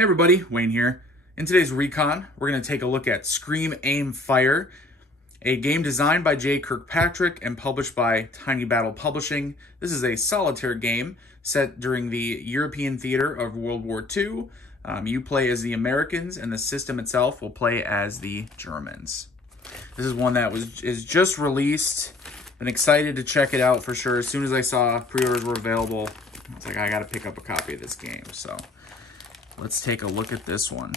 Hey everybody, Wayne here. In today's Recon, we're going to take a look at Scream, Aim, Fire, a game designed by Jay Kirkpatrick and published by Tiny Battle Publishing. This is a solitaire game set during the European theater of World War II. You play as the Americans, and the system itself will play as the Germans. This is one that is just released. Been excited to check it out for sure. As soon as I saw pre-orders were available, I was like, I got to pick up a copy of this game. So let's take a look at this one.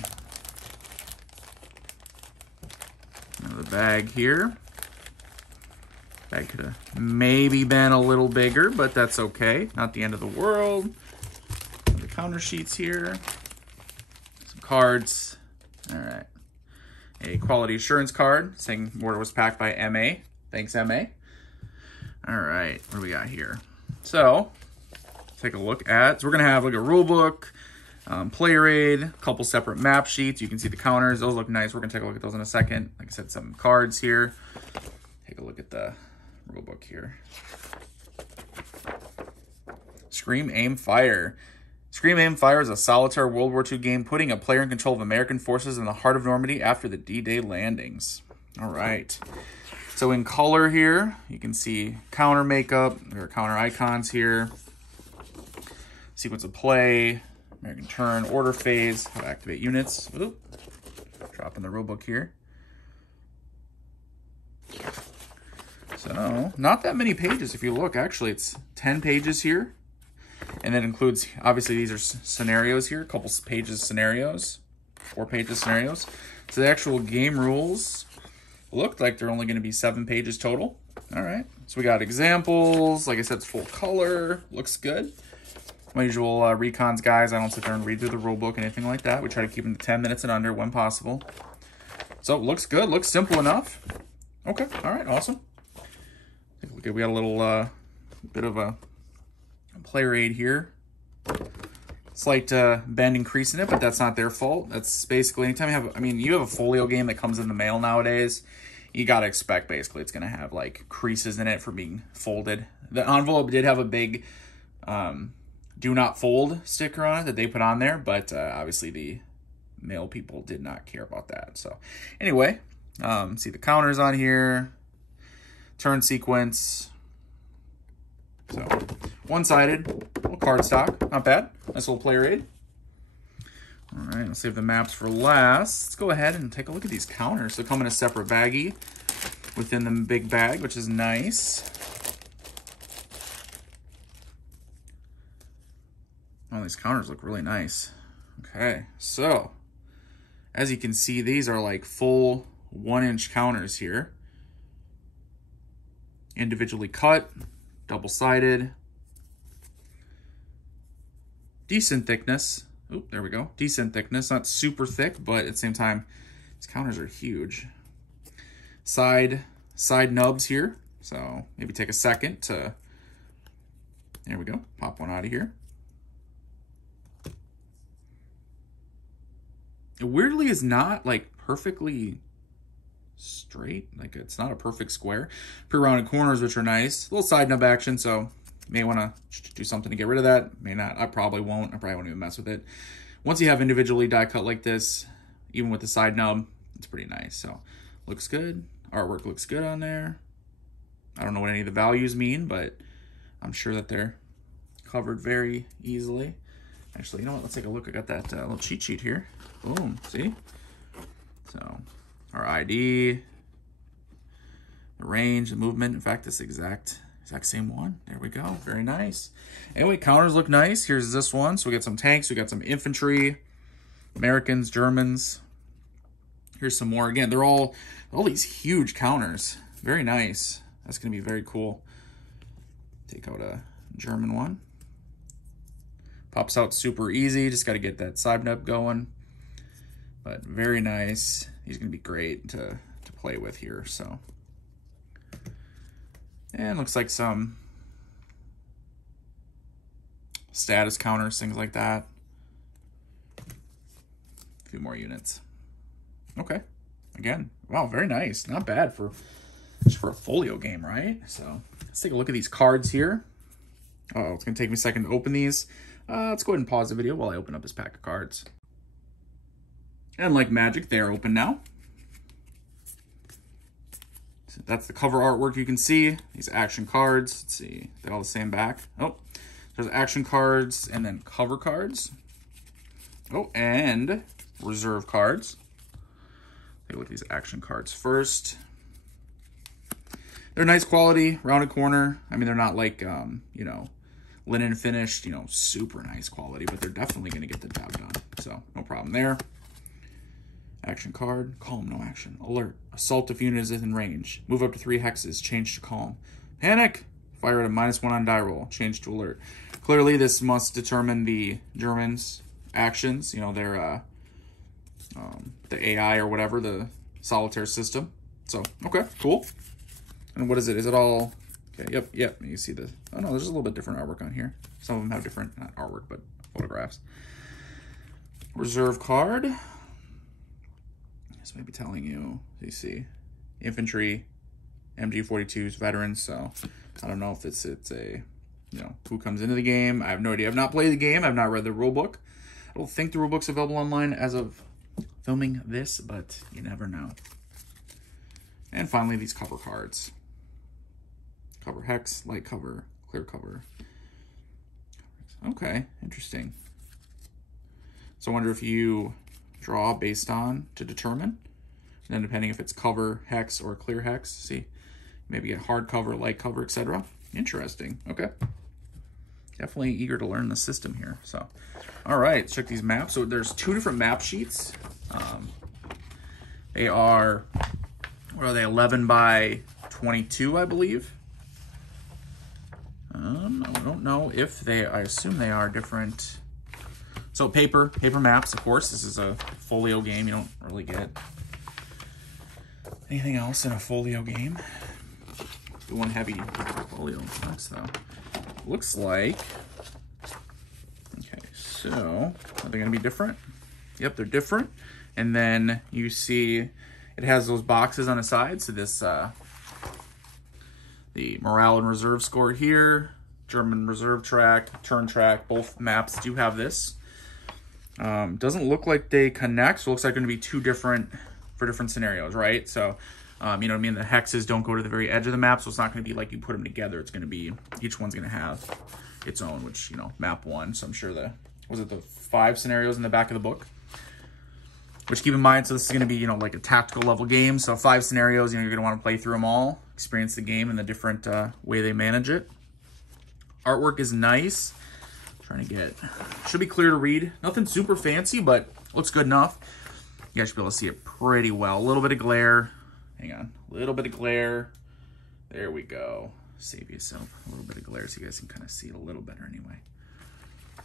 The bag here. Bag could have maybe been a little bigger, but that's okay. Not the end of the world. The counter sheets here. Some cards. All right. A quality assurance card saying order was packed by MA. Thanks, MA. All right. What do we got here? So, take a look at. So, we're going to have like a rule book. Player aid, a couple separate map sheets. You can see the counters. Those look nice. We're going to take a look at those in a second. Like I said, some cards here. Take a look at the rulebook here. Scream, Aim, Fire. Scream, Aim, Fire is a solitaire World War II game putting a player in control of American forces in the heart of Normandy after the D-Day landings. All right. So in color here, you can see counter makeup. There are counter icons here. Sequence of play. American turn, order phase, how to activate units. Oop. Dropping the rulebook here. So, not that many pages if you look. Actually, it's 10 pages here. And that includes, obviously, these are scenarios here. A couple pages scenarios. 4 pages scenarios. So the actual game rules look like they're only going to be 7 pages total. All right. So we got examples. Like I said, it's full color. Looks good. My usual Recons guys, I don't sit there and read through the rule book, anything like that. We try to keep them to 10 minutes and under when possible. So it looks good, looks simple enough. Okay, all right, awesome. Take a look at, we got a little bit of a player aid here. Slight bend and crease in it, but that's not their fault. That's basically, anytime you have, you have a folio game that comes in the mail nowadays, you gotta expect basically it's gonna have like creases in it for being folded. The envelope did have a big, do not fold sticker on it that they put on there, but obviously the mail people did not care about that. So anyway, see the counters on here, turn sequence. So one-sided, little card stock, not bad. Nice little player aid. All right, let's save the maps for last. Let's go ahead and take a look at these counters. They come in a separate baggie within the big bag, which is nice. Oh, these counters look really nice. Okay, so as you can see, these are like full 1-inch counters here. Individually cut, double-sided. Decent thickness. Oop, there we go. Decent thickness, not super thick, but at the same time, these counters are huge. Side nubs here. So maybe take a second to, there we go, pop one out of here. It weirdly is not like perfectly straight. Like it's not a perfect square. Pre-rounded corners, which are nice. A little side nub action, so may want to do something to get rid of that. May not. I probably won't. I probably won't even mess with it. Once you have individually die cut like this, even with the side nub, it's pretty nice. So looks good. Artwork looks good on there. I don't know what any of the values mean, but I'm sure that they're covered very easily. Actually, you know what? Let's take a look. I got that little cheat sheet here. Boom, see? So, our ID, the range, the movement. In fact, this exact same one. There we go. Very nice. Anyway, counters look nice. Here's this one. So we got some tanks. We got some infantry, Americans, Germans. Here's some more. Again, they're all these huge counters. Very nice. That's going to be very cool. Take out a German one. Pops out super easy. Just got to get that side nub going. But very nice. He's going to be great to play with here. So, and looks like some status counters, things like that. A few more units. Okay. Again, wow, very nice. Not bad just for a folio game, right? So let's take a look at these cards here. Oh, it's going to take me a second to open these. Let's go ahead and pause the video while I open up this pack of cards. And like magic, they are open now. So that's the cover artwork you can see. These action cards. Let's see. They're all the same back. Oh, there's action cards and then cover cards. Oh, and reserve cards. Take a look at these action cards first. They're nice quality, rounded corner. I mean, they're not like, you know, linen finished, you know, super nice quality, but they're definitely going to get the job done. So, no problem there. Action card, calm, no action. Alert, assault if unit is in range. Move up to 3 hexes, change to calm. Panic, fire at a -1 on die roll, change to alert. Clearly, this must determine the Germans' actions, you know, their, the AI or whatever, the Solitaire system. So, okay, cool. And what is it? Is it all... Okay, yep. You see the... Oh, no, there's a little bit different artwork on here. Some of them have different, not artwork, but photographs. Reserve card. This may be telling you see, infantry, MG42s, veterans. So I don't know if it's a, you know, who comes into the game. I have no idea. I've not played the game. I've not read the rulebook. I don't think the rulebook's available online as of filming this, but you never know. And finally, these cover cards. Cover hex, light cover, clear cover. Okay, interesting. So I wonder if you draw based on to determine. And then depending if it's cover, hex, or clear hex. See, maybe get hard cover, light cover, etc. Interesting. Okay. Definitely eager to learn the system here. So, all right, let's check these maps. So there's 2 different map sheets. They are, what are they, 11 by 22, I believe. I don't know if they, I assume they are different. So paper maps, of course. This is a folio game. You don't really get anything else in a folio game. The one heavy folio maps, though. Looks like, okay, so are they going to be different? Yep, they're different. And then you see it has those boxes on the side. So this, the morale and reserve score here, German reserve track, turn track, both maps do have this. Doesn't look like they connect, so it looks like going to be 2 different, for different scenarios, right? So, you know what I mean? The hexes don't go to the very edge of the map, so it's not going to be like you put them together. It's going to be, each one's going to have its own, which, you know, map 1. So I'm sure was it the 5 scenarios in the back of the book? Which, keep in mind, so this is going to be, you know, like a tactical level game. So 5 scenarios, you know, you're going to want to play through them all, experience the game and the different way they manage it. Artwork is nice. Trying to get, should be clear to read. Nothing super fancy, but looks good enough. You guys should be able to see it pretty well. A little bit of glare. Hang on. A little bit of glare. There we go. Save yourself a little bit of glare so you guys can kind of see it a little better anyway.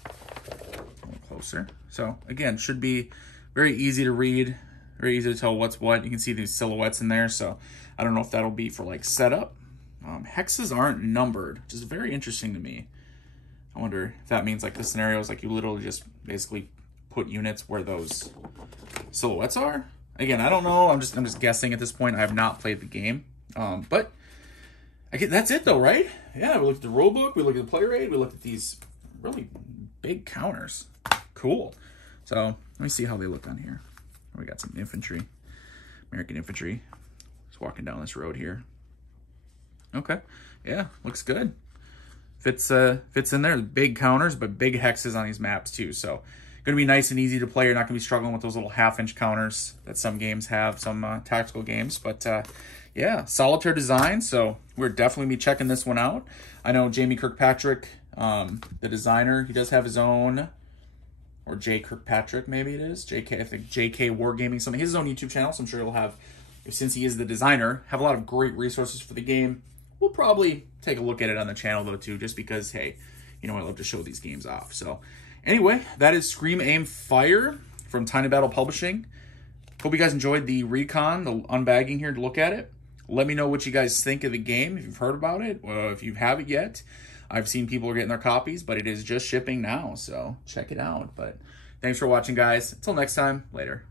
A little closer. So, again, should be very easy to read. Very easy to tell what's what. You can see these silhouettes in there, so I don't know if that'll be for, like, setup. Hexes aren't numbered, which is very interesting to me. I wonder if that means, like, the scenarios, like, you literally just basically put units where those silhouettes are. Again, I don't know. I'm just guessing at this point. I have not played the game. But that's it, though, right? Yeah, we looked at the rulebook. We looked at the player aid. We looked at these really big counters. Cool. So let me see how they look on here. We got some infantry, American infantry. Just walking down this road here. Okay. Yeah, looks good. Fits in there. Big counters, but big hexes on these maps too. So going to be nice and easy to play. You're not going to be struggling with those little half-inch counters that some games have, some tactical games. But yeah, Solitaire design. So we're definitely be checking this one out. I know Jay Kirkpatrick, the designer, he does have his own, or Jay Kirkpatrick, maybe it is. I think JK Wargaming, something. He has his own YouTube channel, so I'm sure he'll have, since he is the designer, have a lot of great resources for the game. We'll probably take a look at it on the channel, though, too, just because, hey, you know, I love to show these games off. So, anyway, that is Scream, Aim, Fire from Tiny Battle Publishing. Hope you guys enjoyed the Recon, the unbagging here to look at it. Let me know what you guys think of the game, if you've heard about it, or if you haven't yet. I've seen people are getting their copies, but it is just shipping now, so check it out. But thanks for watching, guys. Until next time, later.